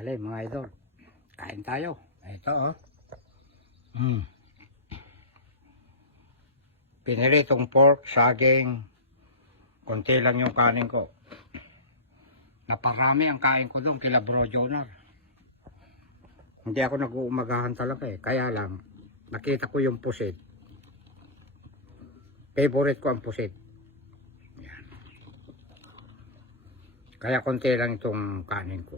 tanghali mga idol. Kain tayo. Ito oh. Piniritong pork, saging. Konti lang yung kanin ko. Naparami ang kain ko doon kila Bro Jonar. Hindi ako nag-uumagahan talaga eh. Kaya lang, nakita ko yung pusit. Favorite ko ang pusit. Yan. Kaya konti lang itong kanin ko.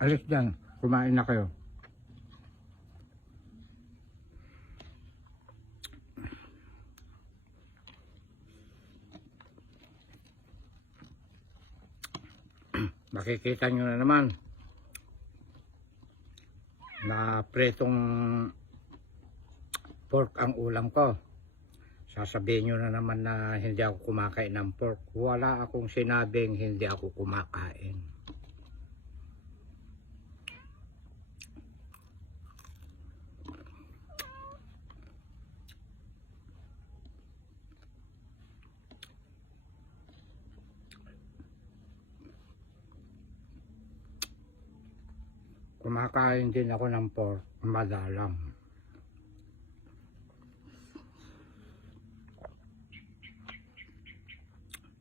Alis dyan, kumain na kayo. Makikita nyo na naman na pretong pork ang ulam ko. Sasabihin nyo na naman na hindi ako kumakain ng pork. Wala akong sinabing hindi ako kumakain. Kumakain din ako ng pork, madalang.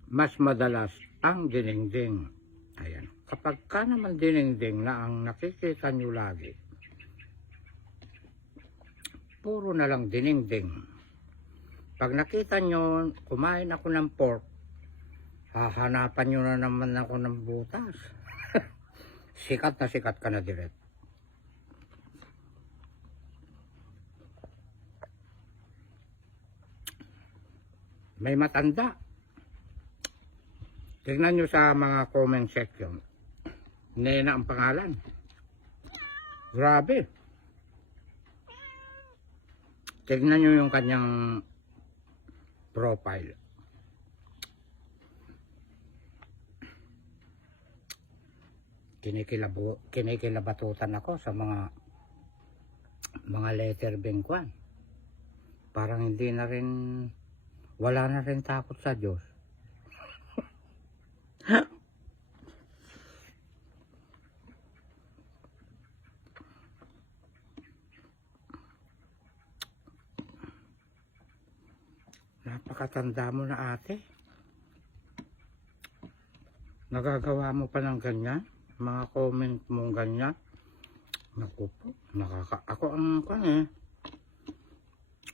Mas madalas ang dinengdeng. Ayan. Kapag ka naman dinengdeng na ang nakikita nyo lagi, puro na lang dinengdeng. Pag nakita nyo, kumain ako ng pork, hahanapan nyo na naman ako ng butas. Sikat na sikat ka na direct. May matanda. Tignan nyo sa mga comment section. Nena ang pangalan. Grabe. Tignan nyo yung kanyang profile. Kinikilabatutan ako sa mga letter bengkwan. Parang hindi na rin, wala na rin takot sa Diyos. Napakatanda mo na ate. Nagagawa mo pa ng ganyan? Mga comment mong ganyan. Naku po,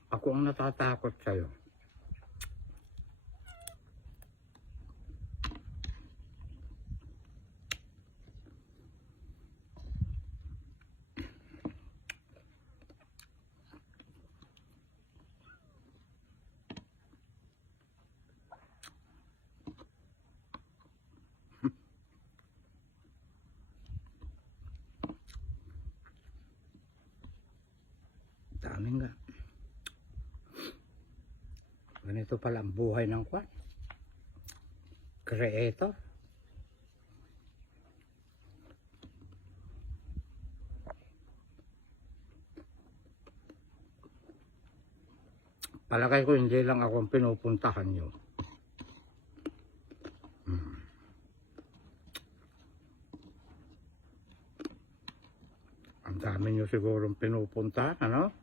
ako ang natatakot sa'yo. Daming nga. Ganito pala ang buhay ng kwan. Creator. Palagay ko hindi lang ako ang pinupuntahan nyo. Ang dami nyo sigurong pinupuntahan, ano?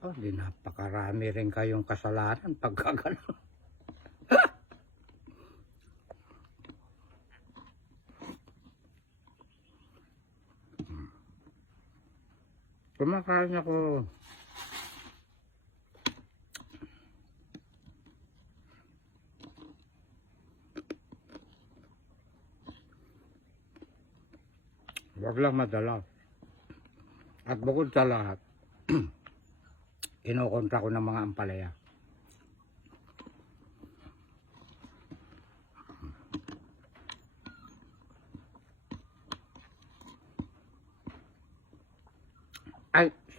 Oh, di napakarami rin kayong kasalanan pagka gano'n. Kumakain ako. Huwag lang madalas. At bukod sa lahat, kinukontra ko ng mga ampalaya.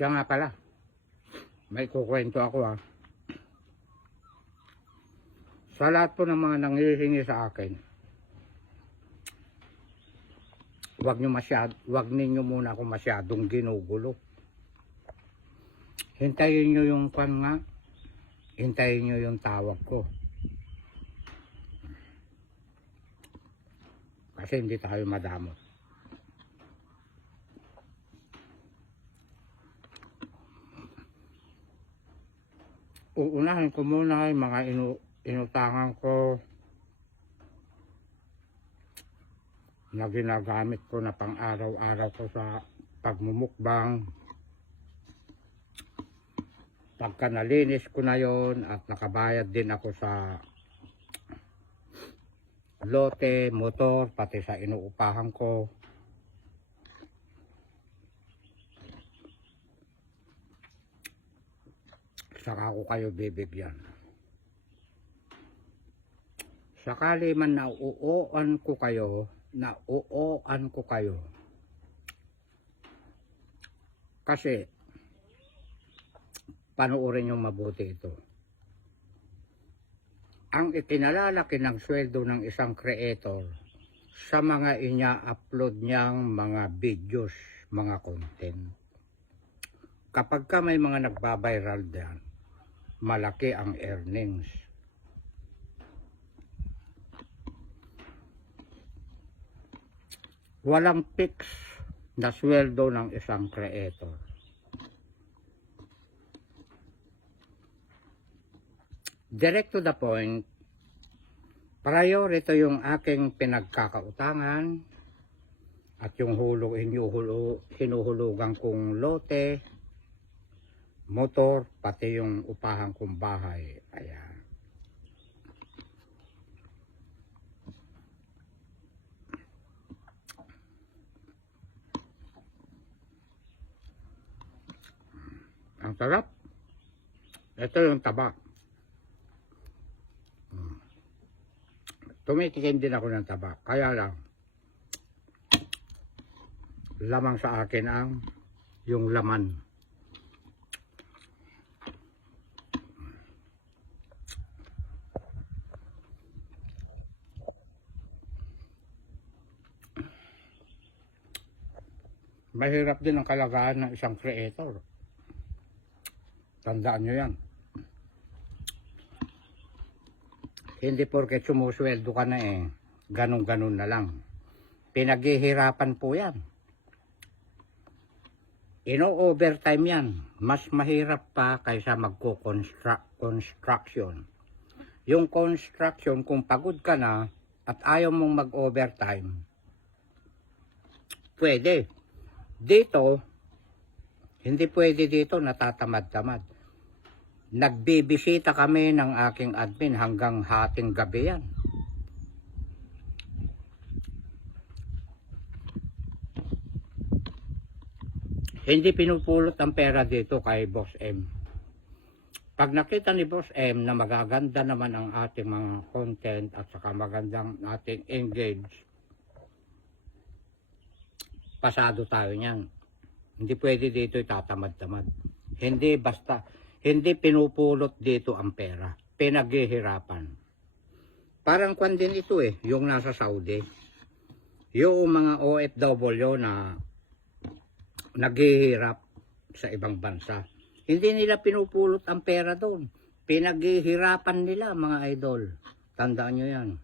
Siya nga pala, may kukwento ako Sa lahat po ng mga nanghihingi sa akin, wag ninyo muna ako masyadong ginugulo. Hintayin nyo yung hintayin nyo yung tawag ko. Kasi hindi tayo madamot. Uunahin ko muna yung mga inutangan ko na ginagamit ko na pang araw-araw ko sa pagmumukbang. Pagka nalinis ko na yon at nakabayad din ako sa lote, motor, pati sa inuupahan ko, saka ko kayo bibigyan. Sakali man nauuan ko kayo, kasi panoorin yung mabuti ito. Ang itinalalaki ng sweldo ng isang creator sa mga inya-upload niyang mga videos, mga content. Kapag ka may mga nagbabiral diyan, malaki ang earnings. Walang fix na sweldo ng isang creator. Direct to the point, priority yung aking pinagkakautangan at yung hinuhulugan kong lote, motor, pati yung upahan kong bahay. Ayan. Ang sarap. Ito yung taba. Tumitikim din ako ng taba. Kaya lang, lamang sa akin ang yung laman. Mahirap din ang kalagayan ng isang creator. Tandaan nyo yan. Hindi porket sumusweldo ka na ganun-ganun na lang. Pinaghihirapan po yan. Ino-overtime yan. Mas mahirap pa kaysa magko-construction. Yung construction, kung pagod ka na at ayaw mong mag-overtime, pwede. Dito, hindi pwede dito, natatamad-tamad. Nagbibisita kami ng aking admin hanggang hating gabi yan. Hindi pinupulot ang pera dito kay Boss M. Pag nakita ni Boss M na magaganda naman ang ating mga content at saka magandang ating engage, pasado tayo niyan. Hindi pwede dito itatamad-tamad. Hindi pinupulot dito ang pera. Pinaghihirapan. Parang kwan din ito yung nasa Saudi. Yung mga OFW na naghihirap sa ibang bansa. Hindi nila pinupulot ang pera doon. Pinaghihirapan nila, mga idol. Tandaan nyo yan.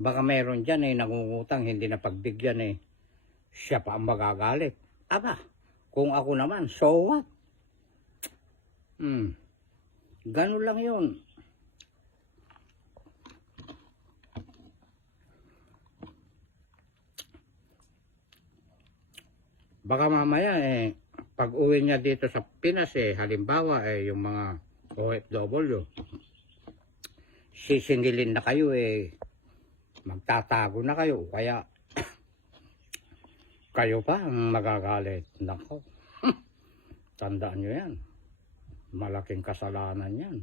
Baka meron dyan nangungutang, hindi na pagbigyan siya pa ang magagalit. Aba, kung ako naman, so what? Ganun lang yun. Baka mamaya pag uwi niya dito sa Pinas halimbawa yung mga OFW, sisingilin na kayo magtatago na kayo, kaya kayo pa ang magagalit. Nako. Tandaan nyo yan. Malaking kasalanan yan.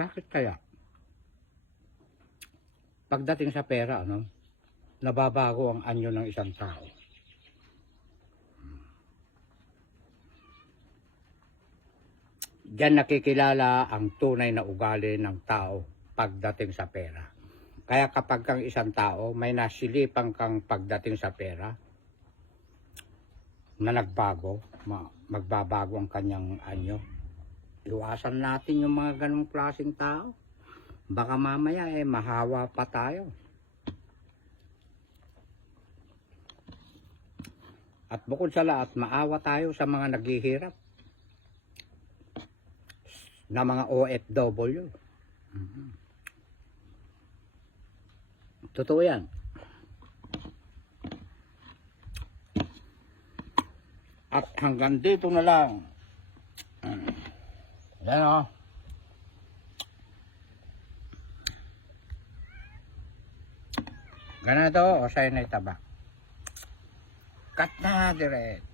Bakit kaya? Pagdating sa pera, nababago ang anyo ng isang tao. Diyan nakikilala ang tunay na ugali ng tao pagdating sa pera. Kaya kapag kang isang tao, may nasilipan kang pagdating sa pera na nagbago, magbabago ang kanyang anyo. Iwasan natin yung mga ganong klaseng tao. Baka mamaya mahawa pa tayo. At bukod sa lahat, maawa tayo sa mga naghihirap na mga OFW. Totoo yan. At hanggang dito na lang. Yan o. Ganito o sa'yo na itaba. Cut na direct.